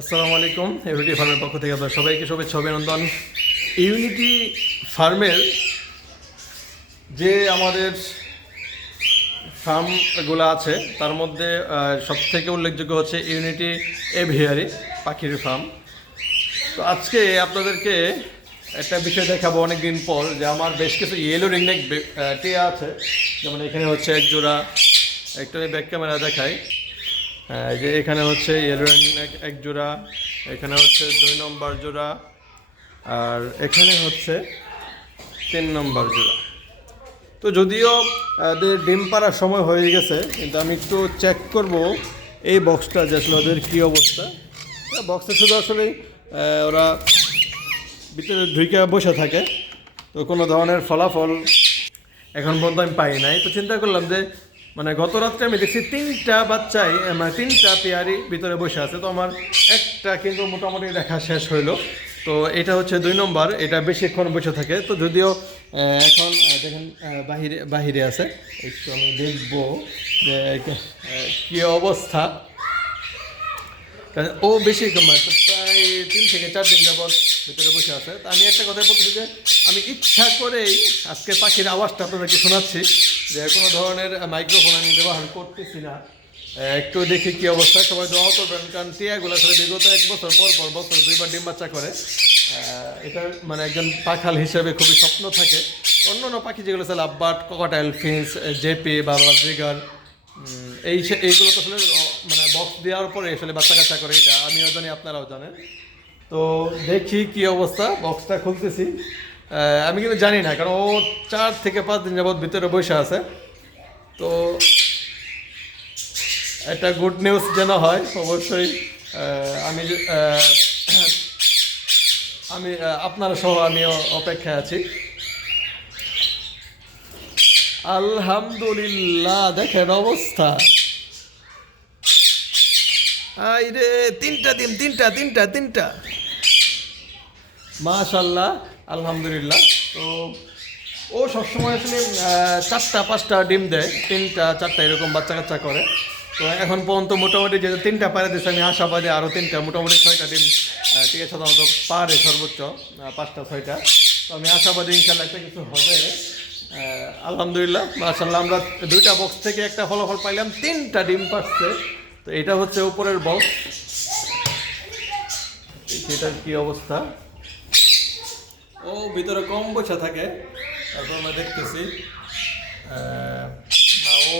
আসসালামু আলাইকুম। ইউনিটি ফার্মের পক্ষ থেকে আপনার সবাইকে শুভেচ্ছা অভিনন্দন। ইউনিটি ফার্মের যে আমাদের ফার্মগুলো আছে তার মধ্যে সবথেকে উল্লেখযোগ্য হচ্ছে ইউনিটি এভিয়ারি পাখির ফার্ম। তো আজকে আপনাদেরকে একটা বিষয় দেখাবো অনেকদিন পর, যে আমার বেশ কিছু ইয়েলো রিংনেক টিয়া আছে। যেমন এখানে হচ্ছে এক জোড়া, একটু ব্যাক ক্যামেরা দেখাই। যে এখানে হচ্ছে ইয়েলো রিংনেক এক জোড়া, এখানে হচ্ছে 2 নম্বর জোড়া, আর এখানে হচ্ছে 3 নম্বর জোড়া। তো যদিও ওদের ডিম পাড়ার সময় হয়ে গেছে, কিন্তু আমি একটু চেক করব এই বক্সটা যে আসলে ওদের কী অবস্থা। বক্সে শুধু আসলে ওরা ভিতরে ঢুকে বসে থাকে, তো কোনো ধরনের ফলাফল এখন পর্যন্ত আমি পাই নাই। তো চিন্তা করলাম যে মানে গত রাত্রে আমি দেখছি 3টা বাচ্চাই, মানে 3টা পেয়ারই ভিতরে বসে আছে। তো আমার একটা কিন্তু মোটামুটি দেখা শেষ হইলো। তো এটা হচ্ছে 2 নম্বর, এটা বেশিক্ষণ বসে থাকে। তো যদিও এখন দেখেন বাহিরে আছে, একটু আমি দেখবো যে কী অবস্থা। কারণ ও বেশি প্রায় 3 থেকে 4 দিন যাবৎ ভিতরে বসে আছে। তা আমি একটা কথা বলতেছি যে আমি ইচ্ছা করেই আজকে পাখির আওয়াজটা আপনাদেরকে শোনাচ্ছি, যে কোনো ধরনের মাইক্রোফোন আমি ব্যবহার করতেছি না। একটু দেখি কী অবস্থা, সবাই দোয়া করবেন। কারণ টিয়াগুলো আসলে বিগত 1 বছর পর বছর 2বার ডিম বাচ্চা করে। এটা মানে একজন পাখাল হিসেবে খুবই স্বপ্ন থাকে। অন্য পাখি যেগুলো আছে লাভবার্ড, ককাটাইল, ফিন্স, জেপি বা জিগার, এইগুলো তো আসলে মানে বক্স দেওয়ার পরে আসলে বাচ্চা কাচ্চা করে, এটা আমিও জানি, আপনারাও জানেন। তো দেখি কি অবস্থা, বক্সটা খুলতেছি। আমি কিন্তু জানি না, কারণ ও 4 থেকে 5 দিন যাবৎ ভিতরে বসে আছে। তো একটা গুড নিউজ যেন হয় অবশ্যই। আমি আমি আপনারা সহ আমিও অপেক্ষায় আছি। আলহামদুলিল্লাহ, দেখেন অবস্থা। রে 3টা ডিম, 3টা মাশাল্লাহ, আলহামদুলিল্লাহ। তো ও সবসময় আসলে 4টা 5টা ডিম দেয়, 3টা 4টা এরকম বাচ্চা কাচ্চা করে। তো এখন পর্যন্ত মোটামুটি যেহেতু 3টা পারে দিচ্ছে, আমি আশাবাদী আরও 3টা, মোটামুটি 6টা ডিম ঠিক আছে, সাধারণত পারে সর্বোচ্চ 5টা 6টা। তো আমি আশাবাদী ইনশাল্লাহ একটা কিছু হবে। আলহামদুলিল্লাহ মাশাল্লাহ, আমরা 2টা বক্স থেকে একটা ফলাফল পাইলাম, 3টা ডিম পাচ্ছে। তো এটা হচ্ছে উপরের বক্স, এটার কি অবস্থা। ও ভিতরে কম বসে থাকে, তারপর আমরা দেখতেছি না, ও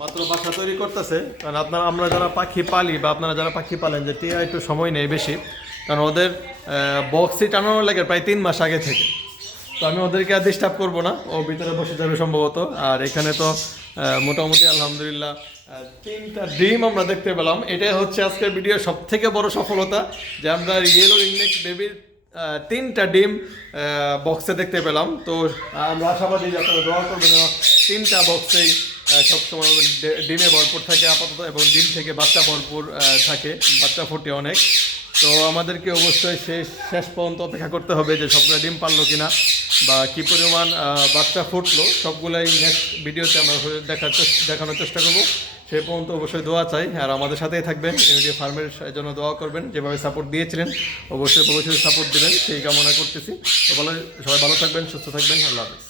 মাত্র বাসা তৈরি করতেছে। কারণ আমরা যারা পাখি পালি বা আপনারা যারা পাখি পালেন, যে টিয়া একটু সময় নেই বেশি, কারণ ওদের বক্সই টানানো লাগে প্রায় 3 মাস আগে থেকে। তো আমি ওদেরকে আর ডিস্টার্ব করবো না, ও ভিতরে বসে যাবে সম্ভবত। আর এখানে তো মোটামুটি আলহামদুলিল্লাহ 3টা ডিম আমরা দেখতে পেলাম। এটাই হচ্ছে আজকের ভিডিওর সবথেকে বড় সফলতা, যে আমরা ইয়েলো রিংনেক বেবির 3টা ডিম বক্সে দেখতে পেলাম। তো আমরা আশাবাদী যে আপনারা দোয়া করবেন, 3টা বক্সেই সবসময় ডিমে ভরপুর থাকে আপাতত, এবং ডিম থেকে বাচ্চা ভরপুর থাকে, বাচ্চা ফুটে অনেক। তো আমাদেরকে অবশ্যই শেষ পর্যন্ত অপেক্ষা করতে হবে যে সবগুলো ডিম পারলো কিনা বা কী পরিমাণ বাচ্চা ফুটলো, সবগুলোই নেক্সট ভিডিওতে আমরা দেখানোর চেষ্টা করবো। সেই পর্যন্ত অবশ্যই দোয়া চাই, আর আমাদের সাথেই থাকবেন। ইউনিটি ফার্মের জন্য দোয়া করবেন, যেভাবে সাপোর্ট দিয়েছিলেন অবশ্যই সাপোর্ট দেবেন, সেই কামনা করতেছি। তো সবাই ভালো থাকবেন, সুস্থ থাকবেন। আল্লাহ হাফেজ।